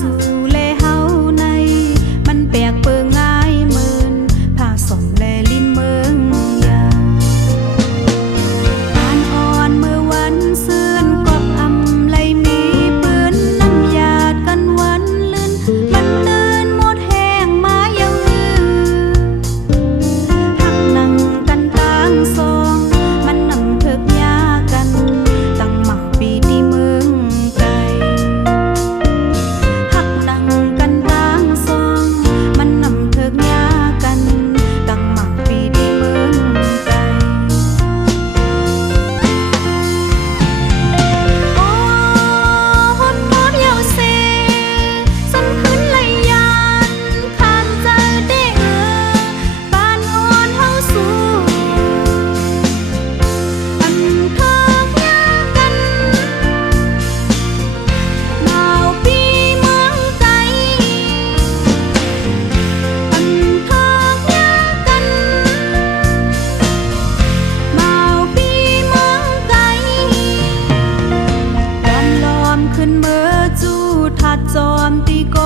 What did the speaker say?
สู่เลเฮาในมันแปลกเปิงง่ายเหมือนผ้าสมแลลิ้นเมืองยาอ่านอ่อนเมื่อวันเสื่อนกอบอำไลมีปืนน้ำยาดกันวันลื่นมันเดินหมดแห้งมายังมือหักนั่งกันต่างซองมันนำเถิกยากันตั้งหมักปีที่เมืองไกลหักนั่งกันต่างซองมันนำเถิกยากันตั้งหมักปีที่เมืองไกลโอ้ฮดทอดเยาเซสำคืนไหลยานข้ามใจได้ปานอ่อนเฮาสู่อันเถิกยากันบ่าวปีเมืองไกลอันเถิกยากันบ่าวปีเมืองไกลล้อมขึ้นเมื่อจูทัดจอมตีก